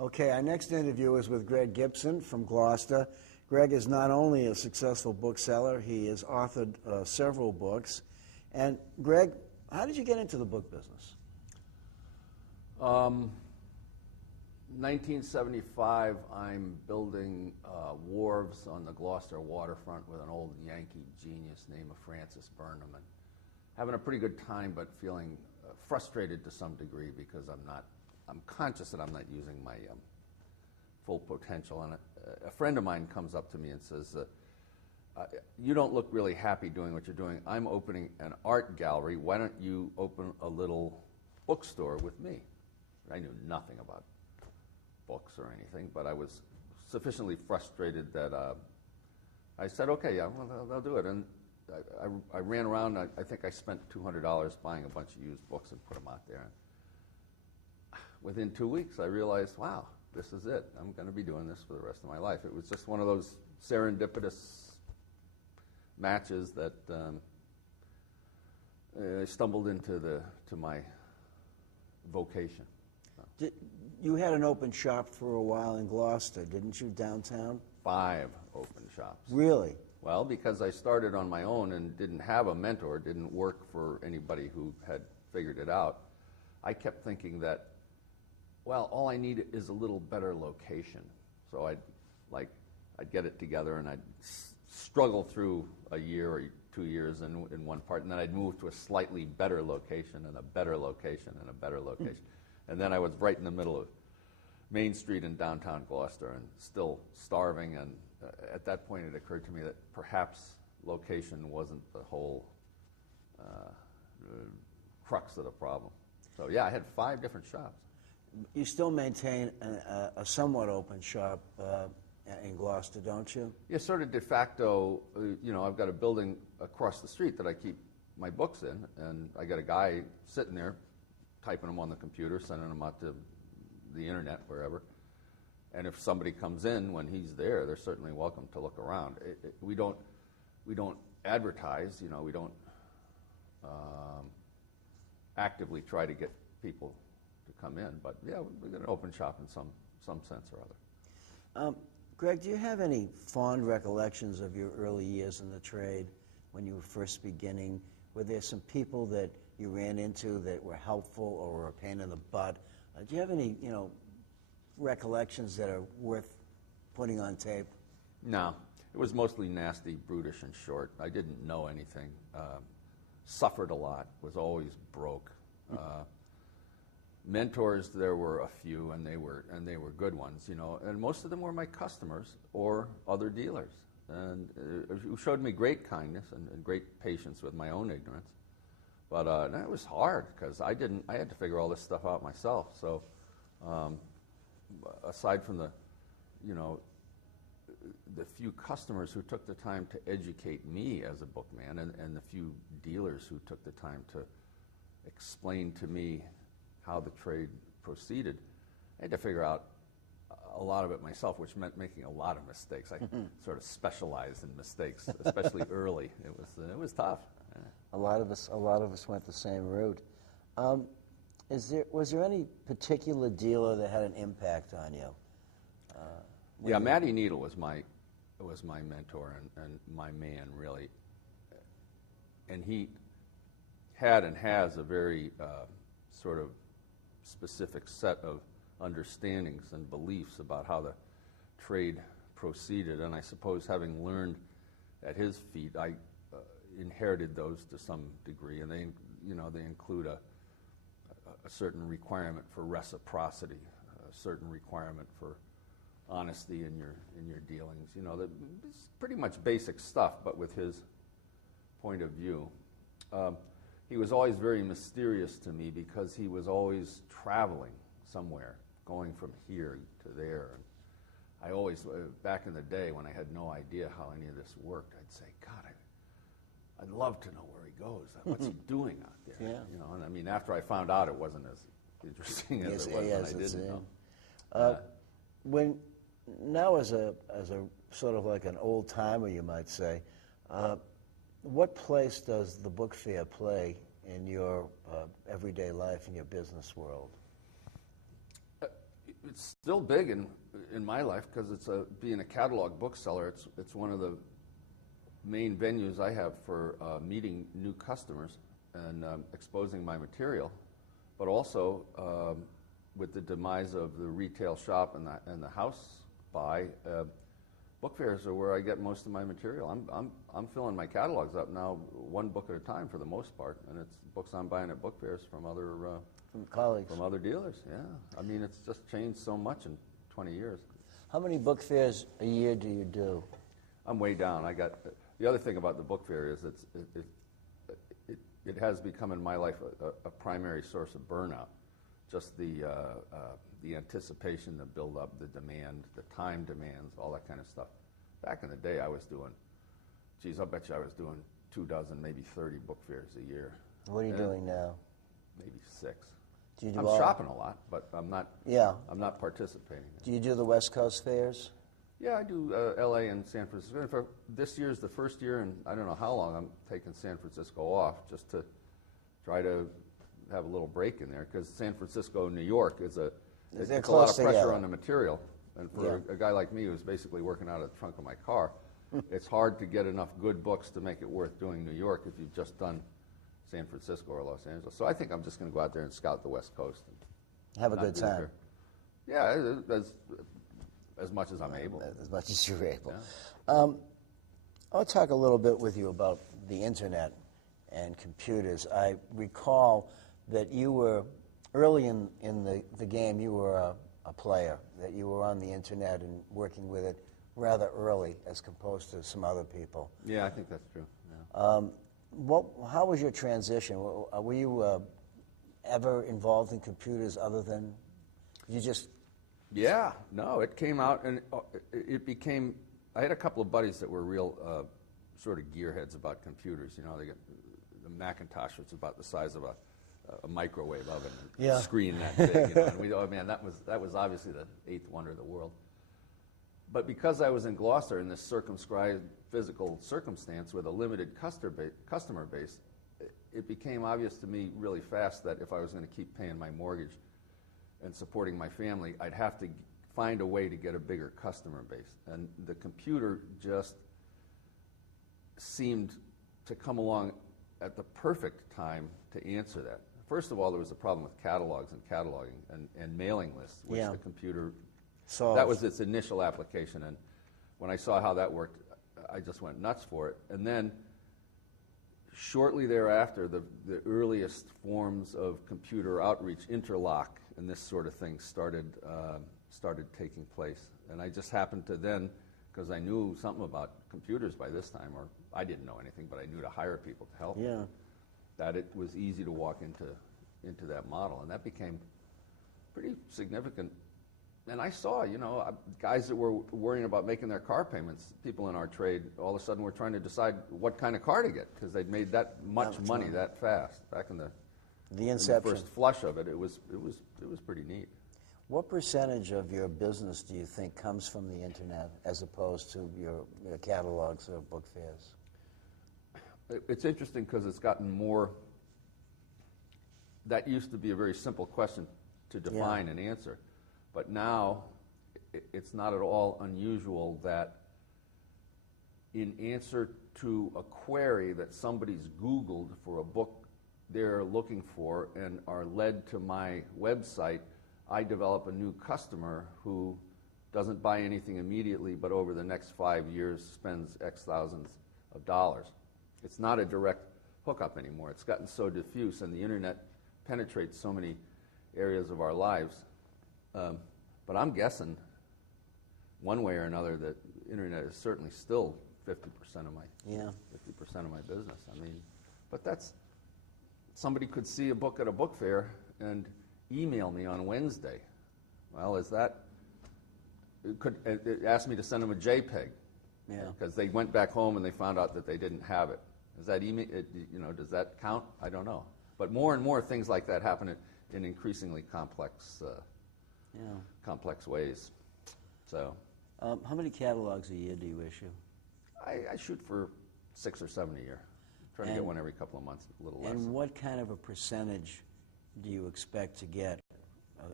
Okay, our next interview is with Greg Gibson from Gloucester. Greg is not only a successful bookseller, he has authored several books. And Greg, how did you get into the book business? 1975, I'm building wharves on the Gloucester waterfront with an old Yankee genius named Francis Burnham, and having a pretty good time, but feeling frustrated to some degree because I'm conscious that I'm not using my full potential. And a friend of mine comes up to me and says, you don't look really happy doing what you're doing. I'm opening an art gallery. Why don't you open a little bookstore with me? I knew nothing about books or anything, but I was sufficiently frustrated that I said, okay, yeah, well, they'll do it. And I ran around. I think I spent $200 buying a bunch of used books and put them out there. And within 2 weeks, I realized, wow, this is it. I'm going to be doing this for the rest of my life. It was just one of those serendipitous matches that I stumbled into my vocation. You had an open shop for a while in Gloucester, didn't you, downtown? 5 open shops. Really? Well, because I started on my own and didn't have a mentor, didn't work for anybody who had figured it out, I kept thinking that, well, all I need is a little better location. So I'd get it together and I'd struggle through a year or 2 years in one part, and then I'd move to a slightly better location and a better location and a better location. And then I was right in the middle of Main Street in downtown Gloucester and still starving. And at that point, it occurred to me that perhaps location wasn't the whole crux of the problem. So, yeah, I had 5 different shops. You still maintain a somewhat open shop in Gloucester, don't you? Yeah, sort of de facto. I've got a building across the street that I keep my books in, and I got a guy sitting there typing them on the computer, sending them out to the internet, wherever. And if somebody comes in when he's there, they're certainly welcome to look around. We don't advertise, we don't actively try to get people to come in. But yeah, we're going to open shop in some sense or other. Greg, do you have any fond recollections of your early years in the trade when you were first beginning? Were there some people that you ran into that were helpful or were a pain in the butt? Do you have any, recollections that are worth putting on tape? No. It was mostly nasty, brutish, and short. I didn't know anything. Suffered a lot. Was always broke. Mentors, there were a few, and they were good ones, and most of them were my customers or other dealers, and who showed me great kindness and great patience with my own ignorance. But it was hard because I had to figure all this stuff out myself. So aside from the few customers who took the time to educate me as a bookman and the few dealers who took the time to explain to me how the trade proceeded, I had to figure out a lot of it myself, which meant making a lot of mistakes. I sort of specialized in mistakes, especially early. It was tough. A lot of us went the same route. Was there any particular dealer that had an impact on you? Yeah, Matty Needle was my mentor and my man, really. And he had and has a very sort of specific set of understandings and beliefs about how the trade proceeded. And I suppose, having learned at his feet, I inherited those to some degree, and they include a certain requirement for reciprocity, a certain requirement for honesty in your dealings. It's pretty much basic stuff, but with his point of view. He was always very mysterious to me because he was always traveling somewhere, going from here to there. And I always, back in the day when I had no idea how any of this worked, I'd say, God, I'd love to know where he goes. What's he doing out there? Yeah. And I mean, after I found out, it wasn't as interesting as it was when I didn't know. Now, as a sort of like an old timer, you might say, what place does the book fair play in your everyday life, in your business world? It's still big in my life because it's being a catalog bookseller. It's one of the main venues I have for meeting new customers and exposing my material, but also with the demise of the retail shop and the house buy, book fairs are where I get most of my material. I'm filling my catalogs up now, one book at a time for the most part, and it's books I'm buying at book fairs from other from colleagues, from other dealers. Yeah, I mean it's just changed so much in 20 years. How many book fairs a year do you do? I'm way down. The other thing about the book fair is it has become in my life a primary source of burnout. Just the anticipation, the build-up, the demand, the time demands, all that kind of stuff. Back in the day, I was doing, geez, I'll bet you I was doing 24, maybe 30 book fairs a year. What are you doing now? Maybe 6. Do you do I'm shopping a lot, but I'm not. Yeah. I'm not participating. Do you do the West Coast fairs? Yeah, I do L.A. and San Francisco. This year's the first year, and I don't know how long I'm taking San Francisco off just to try to have a little break in there, because San Francisco and New York it's a lot of pressure on the material, and for a guy like me who's basically working out of the trunk of my car, it's hard to get enough good books to make it worth doing New York if you've just done San Francisco or Los Angeles. So I think I'm just going to go out there and scout the West Coast and have a good time. Yeah, as much as I'm able. As much as you're able. Yeah. I'll talk a little bit with you about the internet and computers. I recall that you were, early in the game, you were a player, that you were on the internet and working with it rather early as opposed to some other people. Yeah, I think that's true. Yeah. How was your transition? Were you ever involved in computers other than, you just... Yeah, no, it came out and it became, I had a couple of buddies that were real sort of gearheads about computers. You know, they got the Macintosh was about the size of a microwave oven, and screen that big. You know, and we thought, man, that was obviously the eighth wonder of the world. But because I was in Gloucester in this circumscribed physical circumstance with a limited customer base, it became obvious to me really fast that if I was going to keep paying my mortgage and supporting my family, I'd have to find a way to get a bigger customer base. And the computer just seemed to come along at the perfect time to answer that. First of all, there was a problem with catalogs and cataloging and mailing lists, which the computer solved. That was its initial application. And when I saw how that worked, I just went nuts for it. And then shortly thereafter, the earliest forms of computer outreach, interlock, and this sort of thing started taking place. And I just happened to then, because I knew something about computers by this time, or I didn't know anything, but I knew to hire people to help. Yeah. That it was easy to walk into that model, and that became pretty significant. And I saw, you know, guys that were worrying about making their car payments, people in our trade, all of a sudden were trying to decide what kind of car to get because they'd made that much money that fast. Back in the inception, first flush of it, it was pretty neat. What percentage of your business do you think comes from the internet as opposed to your catalogs or book fairs? It's interesting because it's gotten more. That used to be a very simple question to define and answer. But now, it's not at all unusual that in answer to a query that somebody's Googled for a book they're looking for and are led to my website, I develop a new customer who doesn't buy anything immediately, but over the next 5 years spends X thousands of dollars. It's not a direct hookup anymore. It's gotten so diffuse, and the internet penetrates so many areas of our lives. But I'm guessing, one way or another, that the internet is certainly still 50% of my business. I mean, but that's, somebody could see a book at a book fair and email me on Wednesday. Well, it asked me to send them a JPEG because they went back home and they found out that they didn't have it. Is that email? Does that count? I don't know. But more and more things like that happen in increasingly complex ways. So, how many catalogs a year do you issue? I shoot for 6 or 7 a year. Try to get one every couple of months, a little less. And what kind of a percentage do you expect to get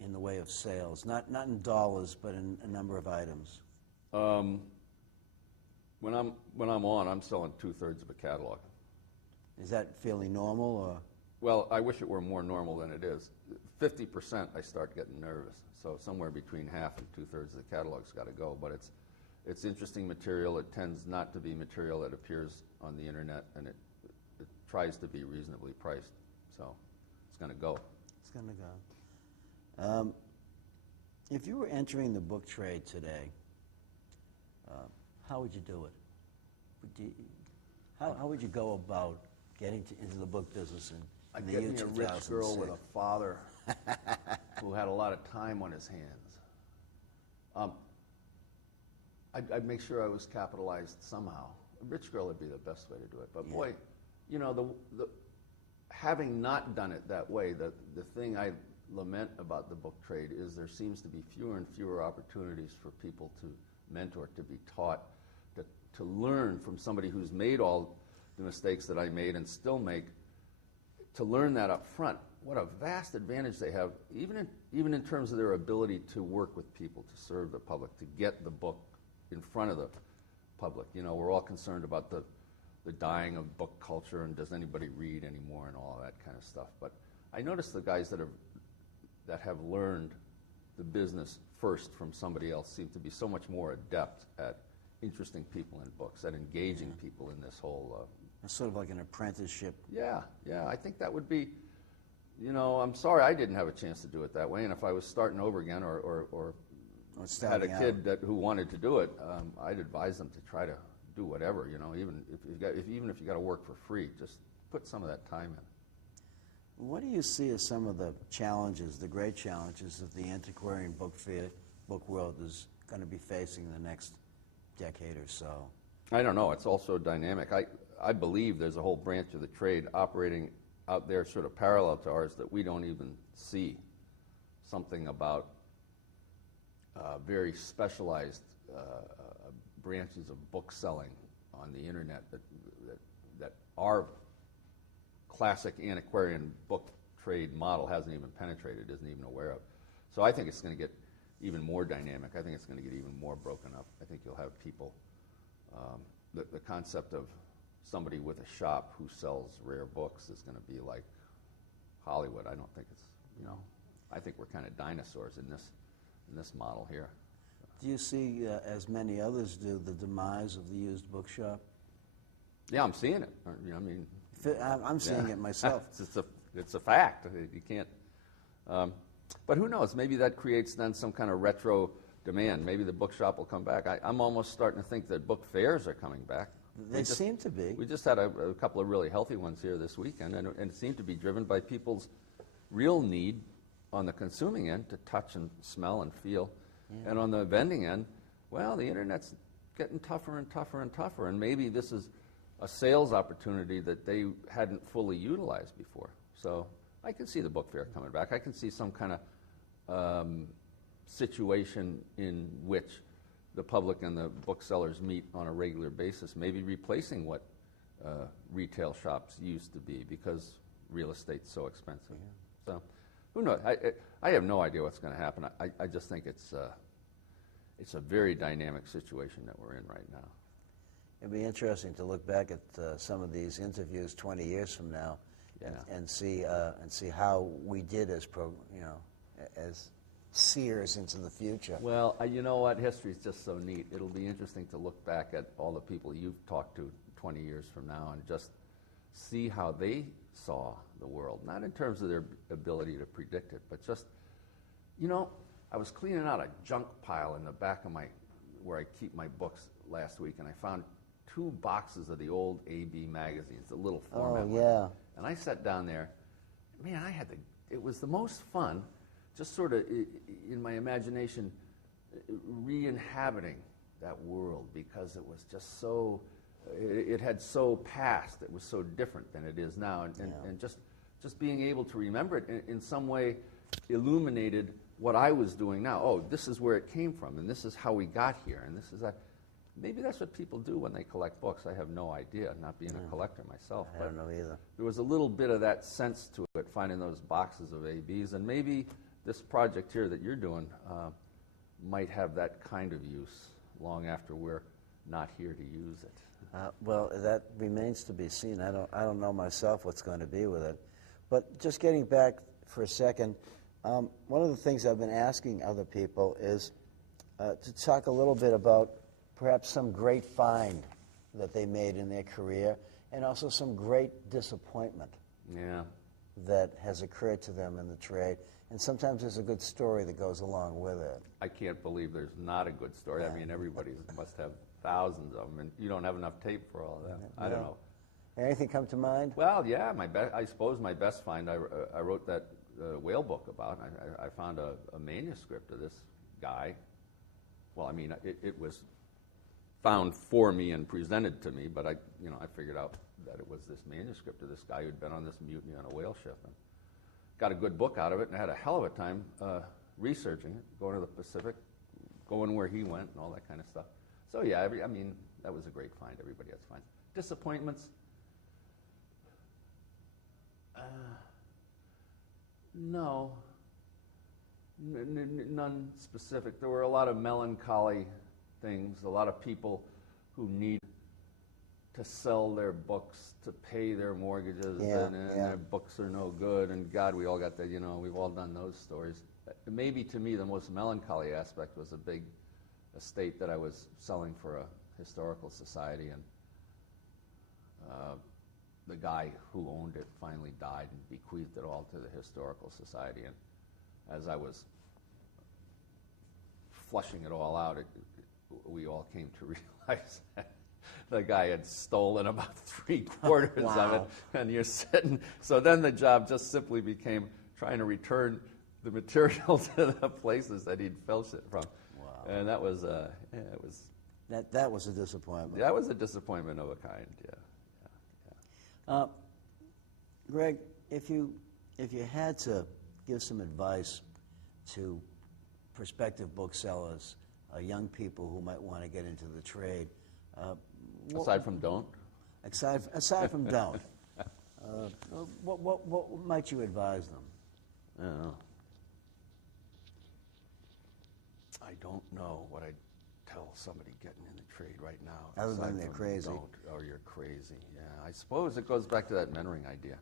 in the way of sales? Not in dollars, but in a number of items. When I'm on, I'm selling 2/3 of a catalog. Is that fairly normal, or? Well, I wish it were more normal than it is. 50%, I start getting nervous. So somewhere between half and 2/3 of the catalog's got to go. But it's interesting material. It tends not to be material that appears on the internet, and it tries to be reasonably priced. So it's going to go. It's going to go. If you were entering the book trade today, how would you do it? How would you go about getting into the book business in the I'd year get me a 2006? rich girl with a father who had a lot of time on his hands. I'd make sure I was capitalized somehow. A rich girl would be the best way to do it. But Yeah. boy, you know, the having not done it that way, the thing I lament about the book trade is there seems to be fewer and fewer opportunities for people to mentor, to be taught, to learn from somebody who's made all the mistakes that I made and still make, to learn that up front. What a vast advantage they have, even in terms of their ability to work with people, to serve the public, to get the book in front of the public. You know, we're all concerned about the dying of book culture and does anybody read anymore and all that kind of stuff. But I noticed the guys that have learned the business first from somebody else seem to be so much more adept at interesting people in books, at engaging people in this whole... It's sort of like an apprenticeship. Yeah, I think that would be, you know, I'm sorry I didn't have a chance to do it that way, and if I was starting over again or had a kid who wanted to do it, I'd advise them to try to do whatever, you know, even if you got to work for free, just put some of that time in. What do you see as some of the challenges, the great challenges that the antiquarian book world is going to be facing in the next decade or so? I don't know. It's also dynamic. I believe there's a whole branch of the trade operating out there sort of parallel to ours that we don't even see. Something about very specialized branches of book selling on the internet that our classic antiquarian book trade model hasn't even penetrated, isn't even aware of. So I think it's going to get even more dynamic. I think it's going to get even more broken up. I think you'll have people, the concept of somebody with a shop who sells rare books is going to be like Hollywood. I don't think it's, you know, I think we're kind of dinosaurs in this model here. Do you see, as many others do, the demise of the used bookshop? Yeah, I'm seeing it. You know, I mean, I'm seeing it myself. It's a fact. You can't. But who knows? Maybe that creates then some kind of retro demand. Maybe the bookshop will come back. I'm almost starting to think that book fairs are coming back. They seem to be. We just had a couple of really healthy ones here this weekend, and it seemed to be driven by people's real need on the consuming end to touch and smell and feel. Yeah. And on the vending end, well, the internet's getting tougher and tougher and tougher, and maybe this is a sales opportunity that they hadn't fully utilized before. So I can see the book fair coming back. I can see some kind of situation in which the public and the booksellers meet on a regular basis, maybe replacing what retail shops used to be because real estate's so expensive. Yeah. So who knows? I have no idea what's going to happen. I just think it's a very dynamic situation that we're in right now. It'd be interesting to look back at some of these interviews 20 years from now, and see how we did as seers into the future. Well, you know what? History is just so neat. It'll be interesting to look back at all the people you've talked to 20 years from now and just see how they saw the world. Not in terms of their ability to predict it, but just, you know, I was cleaning out a junk pile in the back of where I keep my books last week, and I found 2 boxes of the old A.B. magazines, the little format ones. Yeah. And I sat down there, man, it was the most fun, just sort of in my imagination, re-inhabiting that world, because it was just so, it had so passed, it was so different than it is now, and just being able to remember it in some way illuminated what I was doing now. Oh, this is where it came from, and this is how we got here, and this is that. Maybe that's what people do when they collect books. I have no idea, not being a collector myself. I don't know either. There was a little bit of that sense to it, finding those boxes of ABs, and maybe this project here that you're doing might have that kind of use long after we're not here to use it. Well, that remains to be seen. I don't know myself what's going to be with it. But just getting back for a second, one of the things I've been asking other people is to talk a little bit about perhaps some great find that they made in their career, and also some great disappointment Yeah. that has occurred to them in the trade. And sometimes there's a good story that goes along with it. I can't believe there's not a good story. I mean, everybody must have thousands of them, and you don't have enough tape for all of that. I don't know. Anything come to mind? Well, yeah, I suppose my best find, I wrote that whale book about. I found a manuscript of this guy. Well, I mean, it was found for me and presented to me, but I figured out that it was this manuscript of this guy who'd been on this mutiny on a whale ship, and got a good book out of it, and I had a hell of a time researching it, going to the Pacific, going where he went, and all that kind of stuff. So yeah, I mean, that was a great find. Everybody has finds. Disappointments? No. None specific. There were a lot of melancholy things, a lot of people who need to sell their books to pay their mortgages, and their books are no good, and God, we all got that, we've all done those stories. Maybe to me the most melancholy aspect was a big estate that I was selling for a historical society, and the guy who owned it finally died and bequeathed it all to the historical society, and as I was flushing it all out, we all came to realize that the guy had stolen about 3/4 of it, and you're sitting. So then the job just simply became trying to return the material to the places that he'd filched it from. Wow. And that was, That was a disappointment. that was a disappointment of a kind. Yeah. Greg, if you had to give some advice to prospective booksellers, young people who might want to get into the trade, Aside from don't. Aside from don't, what might you advise them? I don't know what I'd tell somebody getting in the trade right now. Other aside than they're from crazy. Don't, or you're crazy. Yeah, I suppose it goes back to that mentoring idea.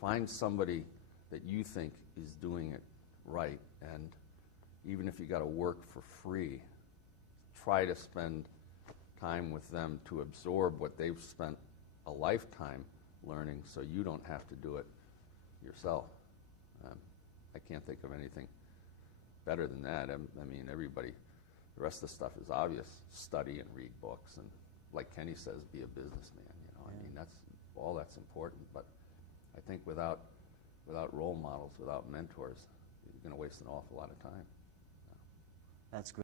Find somebody that you think is doing it right, and even if you got to work for free, try to spend time with them to absorb what they've spent a lifetime learning, so you don't have to do it yourself. I can't think of anything better than that. I mean, everybody, the rest of the stuff is obvious. Study and read books, and like Kenny says, be a businessman. I mean, that's important. But I think without role models, without mentors, you're going to waste an awful lot of time. That's great.